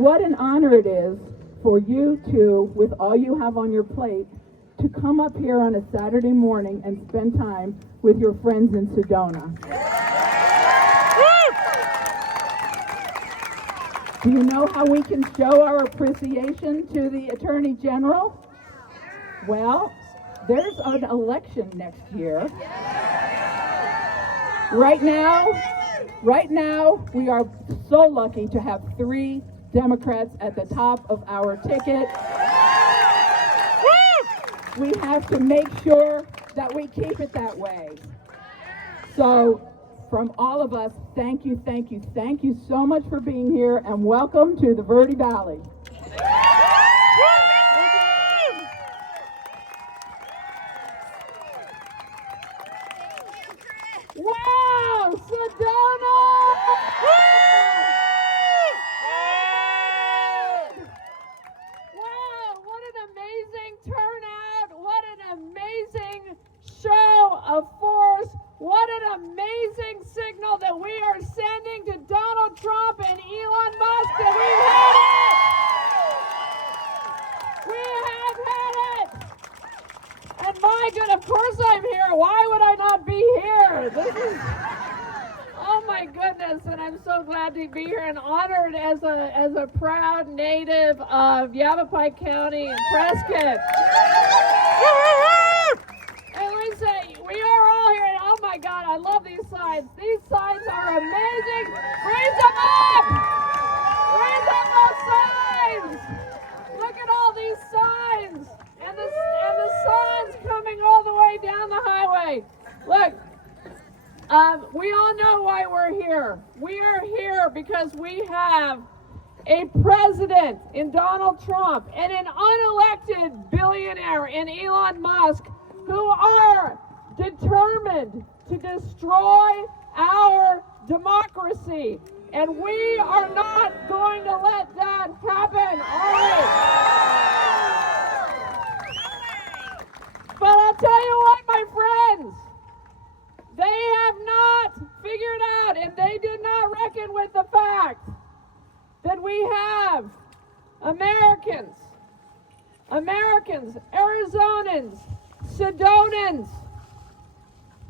what an honor it is for you to, with all you have on your plate, to come up here on a Saturday morning and spend time with your friends in Sedona. Do you know how we can show our appreciation to the Attorney General? Well, there's an election next year. Right now, we are so lucky to have 3 Democrats at the top of our ticket. We have to make sure that we keep it that way. So, from all of us, thank you so much for being here, and welcome to the Verde Valley. Wow, Sedona! Wow, what an amazing turnout! What an amazing show of force! What an amazing signal that we are sending to Donald Trump and Elon Musk that we've had it! We have had it! And my God, of course I'm here. Why would I not be here? Oh my goodness, and I'm so glad to be here and honored as a proud native of Yavapai County and Prescott. And we say, we are all here, and oh my God, I love these signs. These signs are amazing. Raise them up! Raise up those signs! Look at all these signs! And the signs coming all the way down the highway. Look, we all know why we're here. We are here because we have a president in Donald Trump and an unelected billionaire in Elon Musk who are determined to destroy our democracy. And we are not going to let that happen, are we? But I'll tell you what, my friends, they have not figured out, and they did not reckon with the fact that we have Americans, Arizonans, Sedonans,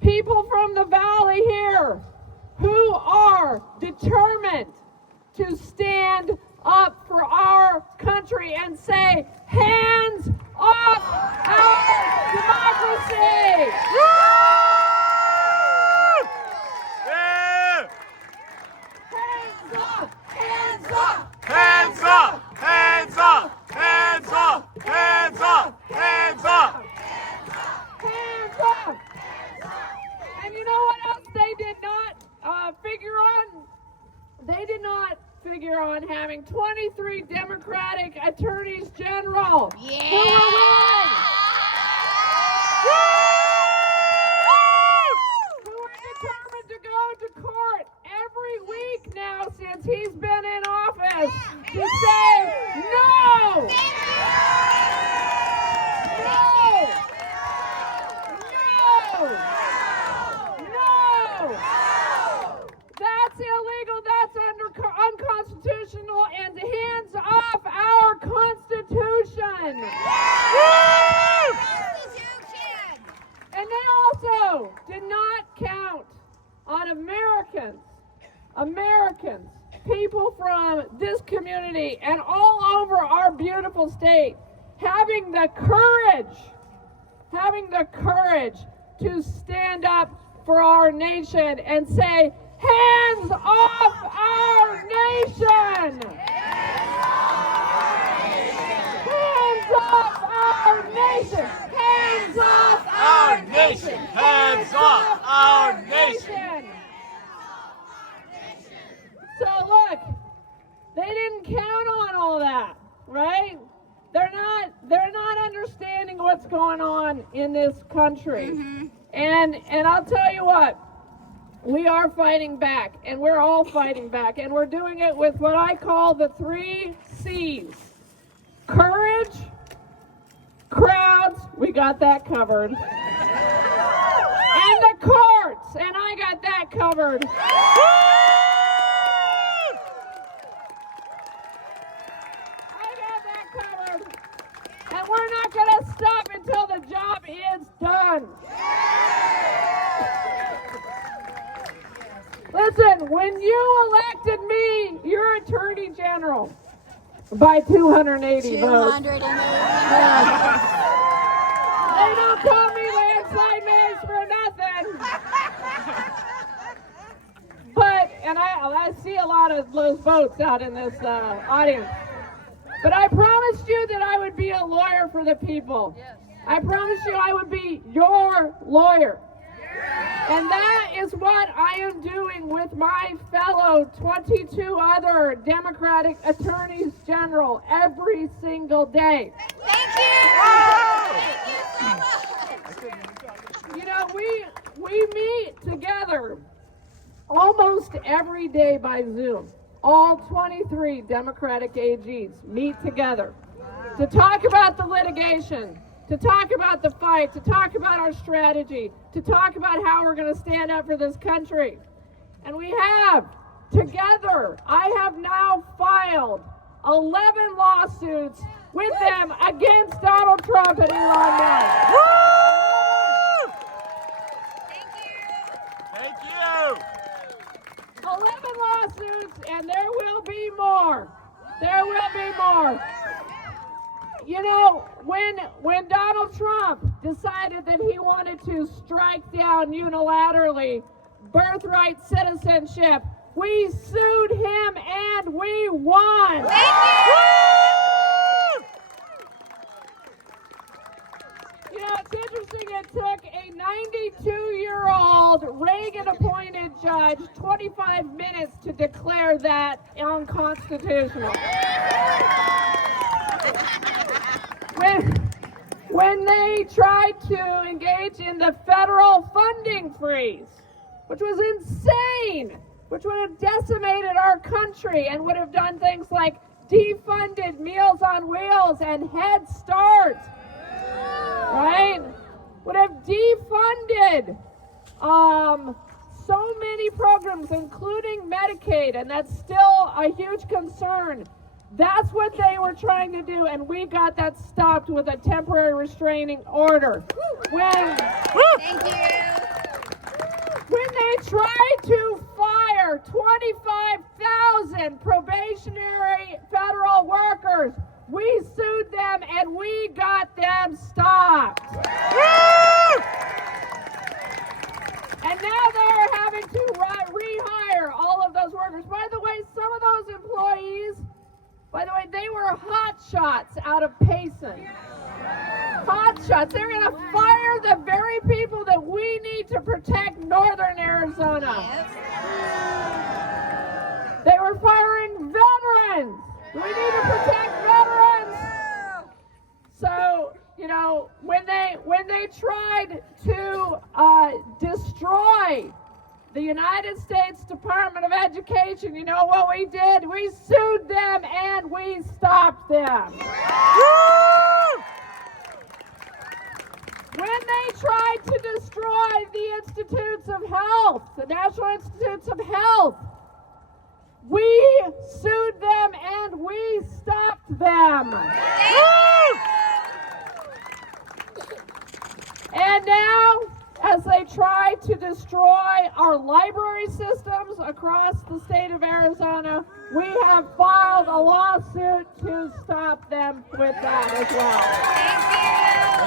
people from the valley here who are determined to stand up for our country and say, hands off our democracy! Hands up! Hands up! Hands up! Hands up! Hands up! Hands up! Hands up! And you know what else they did not figure on? They did not figure on having 23 Democratic attorneys general who were willing, who are determined to go to court every week now since he's been in office to say no! That's illegal, that's unconstitutional, and hands off our Constitution! And they also did not count on Americans, people from this community and all over our beautiful state, having the courage to stand up for our nation and say, hands off our nation! Hands off our nation! Hands off our nation! Hands off our nation! So look, they didn't count on all that, right? They're not understanding what's going on in this country. Mm-hmm. And I'll tell you what, we are fighting back, and we're all fighting back, and we're doing it with what I call the 3 C's. Courage, crowds, we got that covered. And the courts, and I got that covered. And we're not going to stop until the job is done. Listen, when you elected me, your Attorney General, by 280 votes. 280. They don't call me landslide maze for nothing. But, and I see a lot of those votes out in this audience. But I promised you that I would be a lawyer for the people. I promised you I would be your lawyer. And that is what I am doing with my fellow 22 other Democratic attorneys general every single day. Thank you. Thank you so much. You know, we meet together almost every day by Zoom. All 23 Democratic AGs meet together to talk about the litigation, to talk about the fight, to talk about our strategy, to talk about how we're going to stand up for this country. And we have, together, I have now filed 11 lawsuits with them against Donald Trump and Elon Musk. Woo! Thank you. Thank you. 11 lawsuits, and there will be more. There will be more. You know, when Donald Trump decided that he wanted to strike down unilaterally birthright citizenship, we sued him and we won. Thank you. You know, it's interesting, it took a 92-year-old Reagan-appointed judge 25 minutes to declare that unconstitutional. When they tried to engage in the federal funding freeze, which was insane, which would have decimated our country and would have done things like defunded Meals on Wheels and Head Start, right? Would have defunded so many programs, including Medicaid, and that's still a huge concern. That's what they were trying to do, and we got that stopped with a temporary restraining order. When they tried to fire 25,000 probationary federal workers, we sued them and we got them stopped. And now they're having to rehire all of those workers. By the way, some of those employees, they were hot shots out of Payson. Hot shots. They're going to fire the very people that we need to protect northern Arizona. They were firing veterans. We need to protect veterans. So, you know, when they tried to destroy the United States Department of Education, you know what we did? We sued them and we stopped them. When they tried to destroy the Institutes of Health, the National Institutes of Health, we sued them and we stopped them. And now, as they try to destroy our library systems across the state of Arizona, we have filed a lawsuit to stop them with that as well.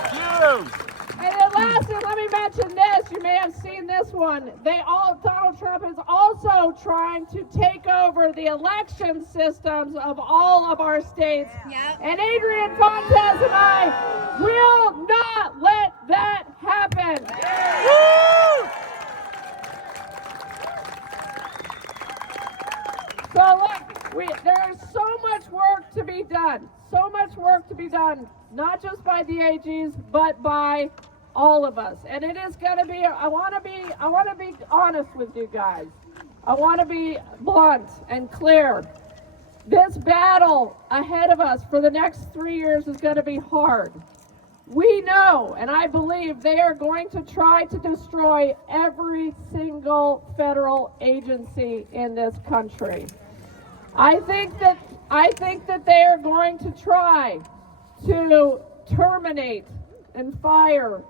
Thank you. And then lastly, let me mention this. You may have seen this one. Donald Trump is also trying to take over the election systems of all of our states. Yep. And Adrian Fontes and I will not let that happen. So look, there's so much work to be done. So much work to be done, not just by the AGs, but by all of us. And it is going to be, I want to be honest with you guys. I want to be blunt and clear. This battle ahead of us for the next 3 years is going to be hard. We know, and I believe they are going to try to destroy every single federal agency in this country. I think that they are going to try to terminate and fire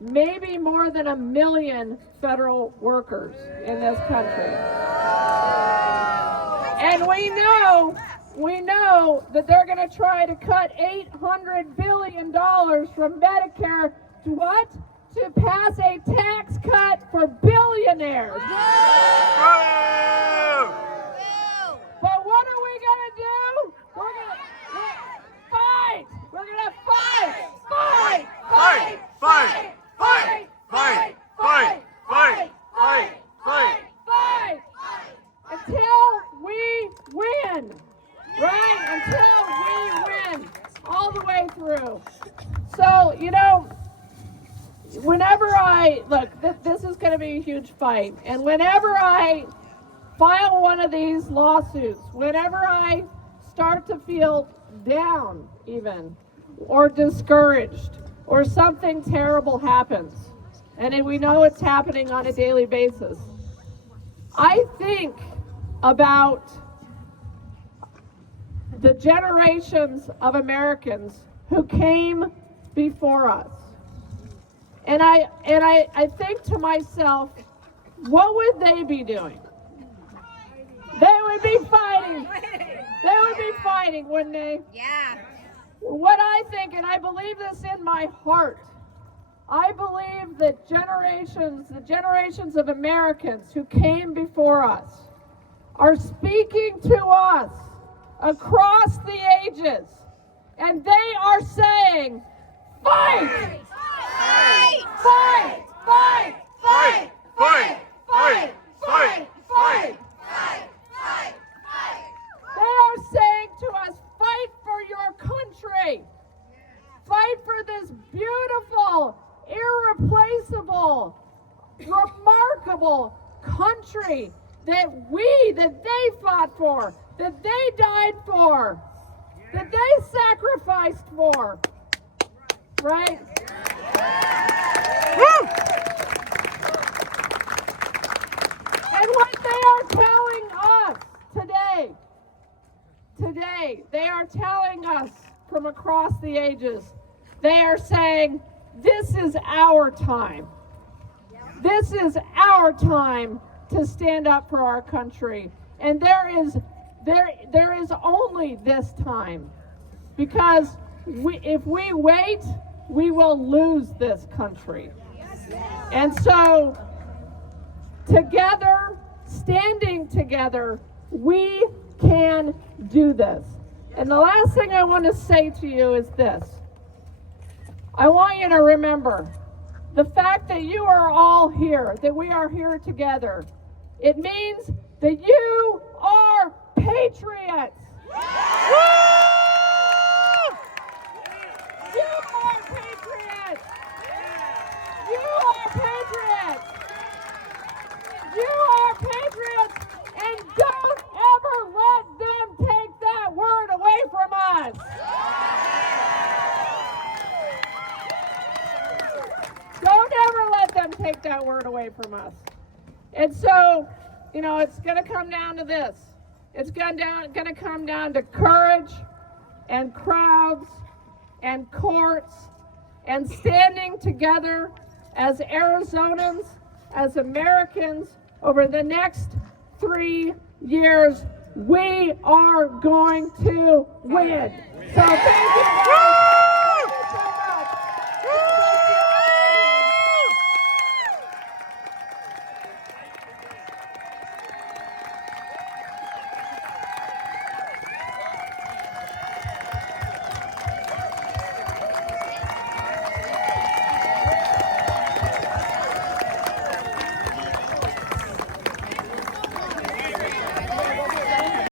maybe more than 1 million federal workers in this country. And we know that they're going to try to cut $800 billion from Medicare to what? To pass a tax cut for billionaires. But what are we going to do? We're going to fight. We're going to fight. Fight. Fight. Fight. Fight. Fight. Fight. Fight. Fight. Fight. Fight. Until we win. Right? Until we win. All the way through. So, whenever this is going to be a huge fight. And whenever I file one of these lawsuits, whenever I start to feel down even, or discouraged, or something terrible happens, and we know it's happening on a daily basis, I think about the generations of Americans who came before us. And I think to myself, what would they be doing? They would be fighting. They would be fighting, wouldn't they? Yeah. What I think, and I believe this in my heart, I believe that the generations of Americans who came before us are speaking to us across the ages, and they are saying, fight! Fight! Fight! Fight! Fight! Fight! Fight! Fight! Fight! They are saying to us, fight for your country. Fight for this beautiful, irreplaceable, remarkable country that they fought for, that they died for, that they sacrificed for. Right? Woo! And what they are telling us today, they are telling us from across the ages, they are saying, this is our time. This is our time to stand up for our country. And there is only this time. Because if we wait, we will lose this country. And so, together, standing together, we can do this. And the last thing I want to say to you is this. I want you to remember the fact that you are all here, that we are here together. It means that you are patriots. Woo! You are patriots. You are patriots. You are patriots. And don't ever let them take that word away from us. Don't ever let them take that word away from us. And so, it's going to come down to this. It's going to come down to courage and crowds and courts and standing together as Arizonans, as Americans over the next 3 years. We are going to win. So thank you.